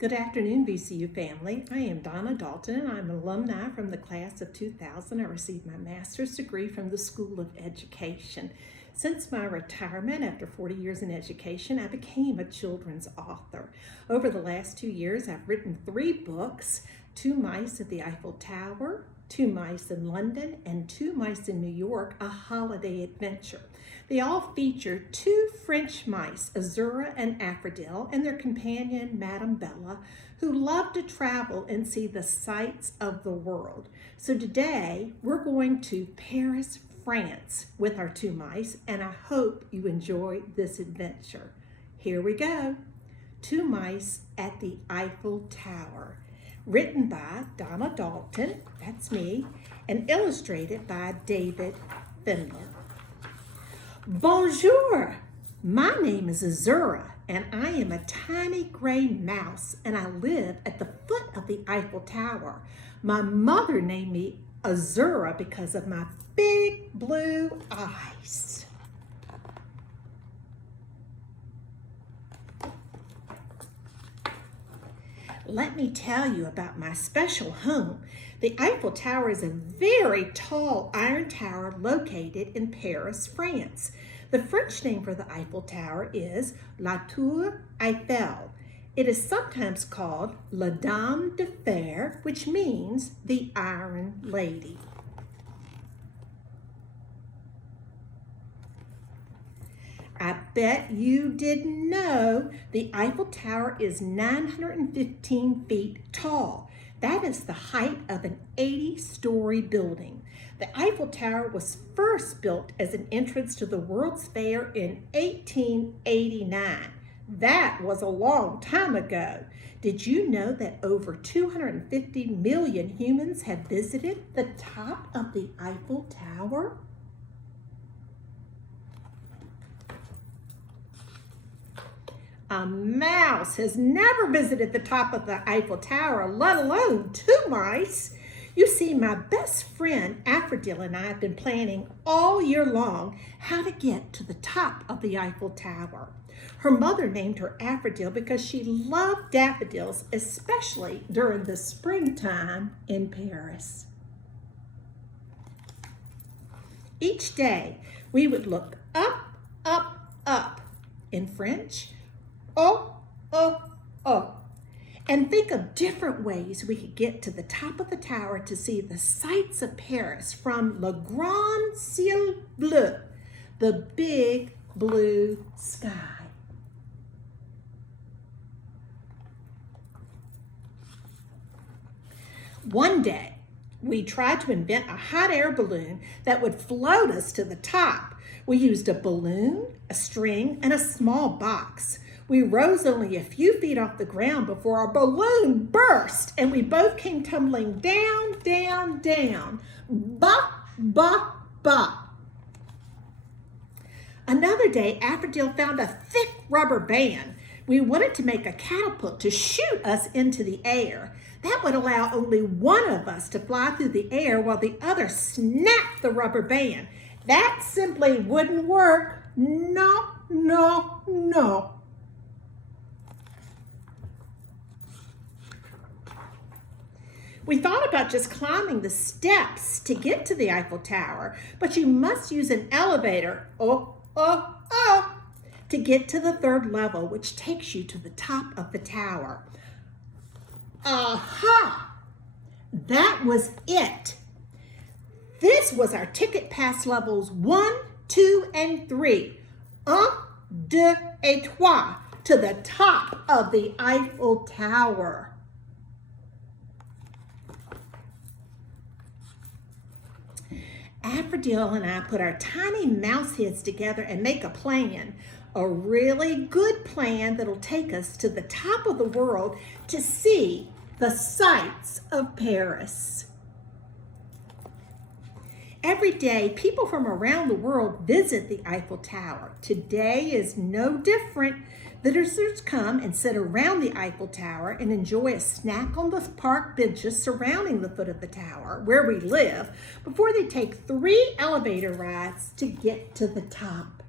Good afternoon, VCU family. I am Donna Dalton, and I'm an alumni from the class of 2000. I received my master's degree from the School of Education. Since my retirement after 40 years in education, I became a children's author. Over the last 2 years, I've written 3 books: 2 Mice at the Eiffel Tower, 2 Mice in London, and 2 Mice in New York, a holiday adventure. They all feature 2 French mice, Azura and Afrodille, and their companion, Madame Belle, who love to travel and see the sights of the world. So today, we're going to Paris, France with our 2 mice, and I hope you enjoy this adventure. Here we go. 2 Mice at the Eiffel Tower. Written by Donna Dalton, that's me, and illustrated by David Pfendler. Bonjour! My name is Azura, and I am a tiny gray mouse, and I live at the foot of the Eiffel Tower. My mother named me Azura because of my big blue eyes. Let me tell you about my special home. The Eiffel Tower is a very tall iron tower located in Paris, France. The French name for the Eiffel Tower is La Tour Eiffel. It is sometimes called La Dame de Fer, which means the Iron Lady. I bet you didn't know the Eiffel Tower is 915 feet tall. That is the height of an 80-story building. The Eiffel Tower was first built as an entrance to the World's Fair in 1889. That was a long time ago. Did you know that over 250 million humans have visited the top of the Eiffel Tower? A mouse has never visited the top of the Eiffel Tower, let alone 2 mice. You see, my best friend Afrodille and I have been planning all year long how to get to the top of the Eiffel Tower. Her mother named her Afrodille because she loved daffodils, especially during the springtime in Paris. Each day, we would look up, up, up in French. Oh, oh, oh. And think of different ways we could get to the top of the tower to see the sights of Paris from Le Grand Ciel Bleu, the big blue sky. One day, we tried to invent a hot air balloon that would float us to the top. We used a balloon, a string, and a small box. We rose only a few feet off the ground before our balloon burst, and we both came tumbling down, down, down. Ba, ba, ba. Another day, Daffodil found a thick rubber band. We wanted to make a catapult to shoot us into the air. That would allow only one of us to fly through the air while the other snapped the rubber band. That simply wouldn't work. No, no, no. We thought about just climbing the steps to get to the Eiffel Tower, but you must use an elevator, to get to the 3rd level, which takes you to the top of the tower. Aha! That was it. This was our ticket pass levels 1, 2, and 3. 1, 2, et 3, to the top of the Eiffel Tower. Afrodille and I put our tiny mouse heads together and make a plan, a really good plan that'll take us to the top of the world to see the sights of Paris. Every day, people from around the world visit the Eiffel Tower. Today is no different. Visitors come and sit around the Eiffel Tower and enjoy a snack on the park benches surrounding the foot of the tower, where we live, before they take 3 elevator rides to get to the top.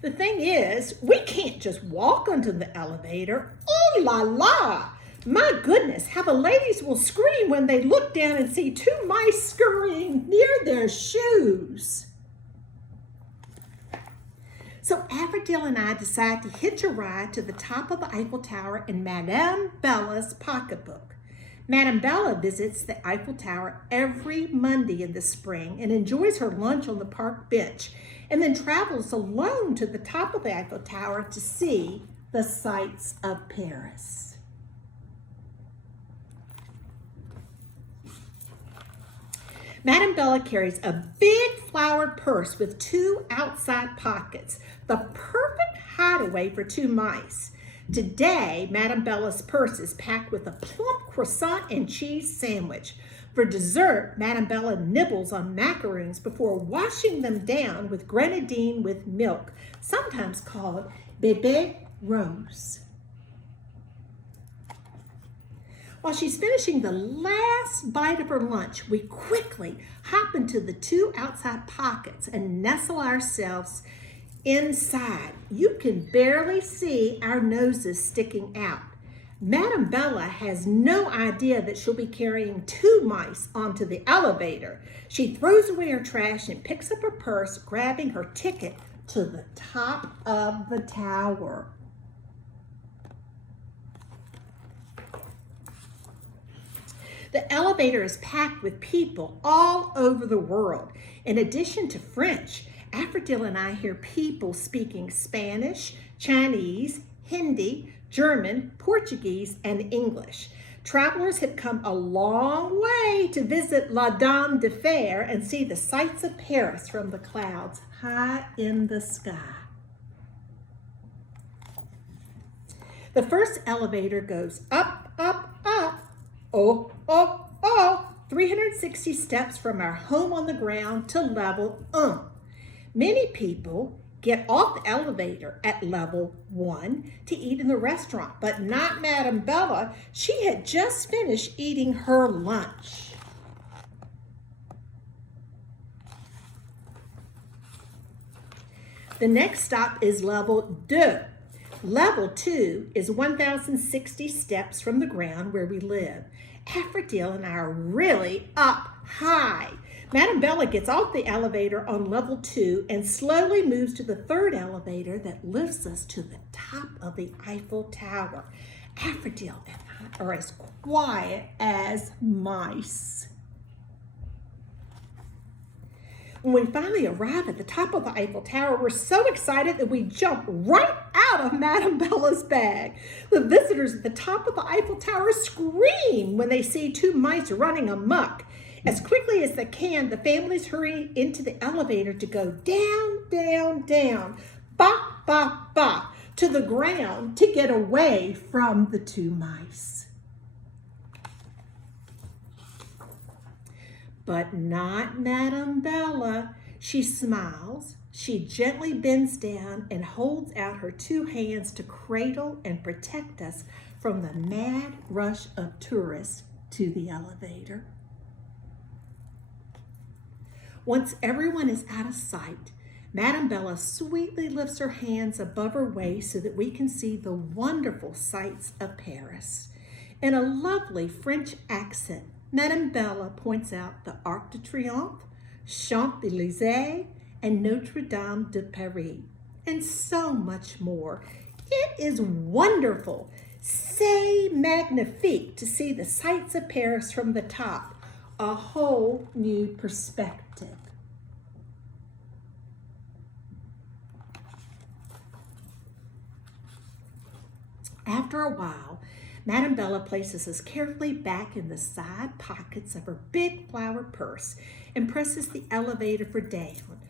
The thing is, we can't just walk onto the elevator. Oh la la! My goodness, how the ladies will scream when they look down and see two mice scurrying near their shoes. So Afrodille and I decide to hitch a ride to the top of the Eiffel Tower in Madame Belle's pocketbook. Madame Belle visits the Eiffel Tower every Monday in the spring and enjoys her lunch on the park bench, and then travels alone to the top of the Eiffel Tower to see the sights of Paris. Madame Belle carries a big flowered purse with two outside pockets, the perfect hideaway for two mice. Today, Madame Belle's purse is packed with a plump croissant and cheese sandwich. For dessert, Madame Belle nibbles on macaroons before washing them down with grenadine with milk, sometimes called bébé rose. While she's finishing the last bite of her lunch, we quickly hop into the two outside pockets and nestle ourselves inside. You can barely see our noses sticking out. Madame Belle has no idea that she'll be carrying two mice onto the elevator. She throws away her trash and picks up her purse, grabbing her ticket to the top of the tower. The elevator is packed with people all over the world. In addition to French, Afrodille and I hear people speaking Spanish, Chinese, Hindi, German, Portuguese, and English. Travelers have come a long way to visit La Dame de Fer and see the sights of Paris from the clouds high in the sky. The first elevator goes up, up, up. Oh, 360 steps from our home on the ground to level 1. Many people get off the elevator at level 1 to eat in the restaurant, but not Madame Belle. She had just finished eating her lunch. The next stop is level 2. Level 2 is 1,060 steps from the ground where we live. Afrodille and I are really up high. Madame Belle gets off the elevator on level 2 and slowly moves to the third elevator that lifts us to the top of the Eiffel Tower. Afrodille and I are as quiet as mice. When we finally arrive at the top of the Eiffel Tower, we're so excited that we jump right out of Madame Belle's bag. The visitors at the top of the Eiffel Tower scream when they see two mice running amok. As quickly as they can, the families hurry into the elevator to go down, down, down, bop, bop, bop, to the ground to get away from the two mice. But not Madame Belle. She smiles, she gently bends down and holds out her two hands to cradle and protect us from the mad rush of tourists to the elevator. Once everyone is out of sight, Madame Belle sweetly lifts her hands above her waist so that we can see the wonderful sights of Paris. In a lovely French accent, Madame Belle points out the Arc de Triomphe, Champs-Élysées, and Notre Dame de Paris, and so much more. It is wonderful, c'est magnifique to see the sights of Paris from the top, a whole new perspective. After a while, Madame Belle places us carefully back in the side pockets of her big flower purse and presses the elevator for down.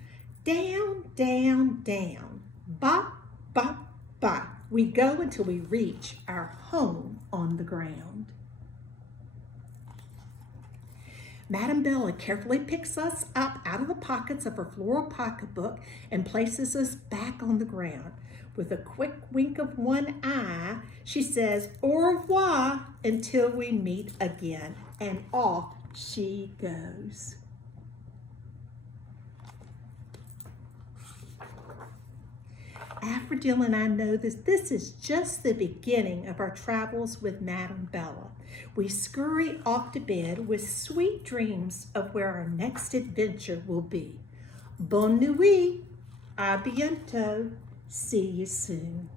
Down, down, down. Bop, bop, bop. We go until we reach our home on the ground. Madame Belle carefully picks us up out of the pockets of her floral pocketbook and places us back on the ground. With a quick wink of one eye, she says, au revoir until we meet again. And off she goes. Afrodille and I know this is just the beginning of our travels with Madame Belle. We scurry off to bed with sweet dreams of where our next adventure will be. Bonne nuit, à bientôt, see you soon.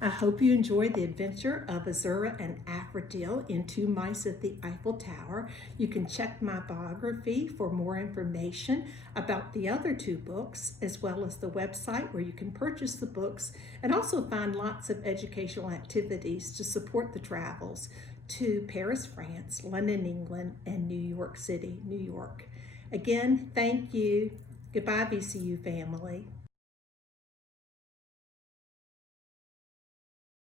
I hope you enjoyed the adventure of Azura and Afrodille in Two Mice at the Eiffel Tower. You can check my biography for more information about the other two books, as well as the website where you can purchase the books and also find lots of educational activities to support the travels to Paris, France, London, England, and New York City, New York. Again, thank you. Goodbye, VCU family.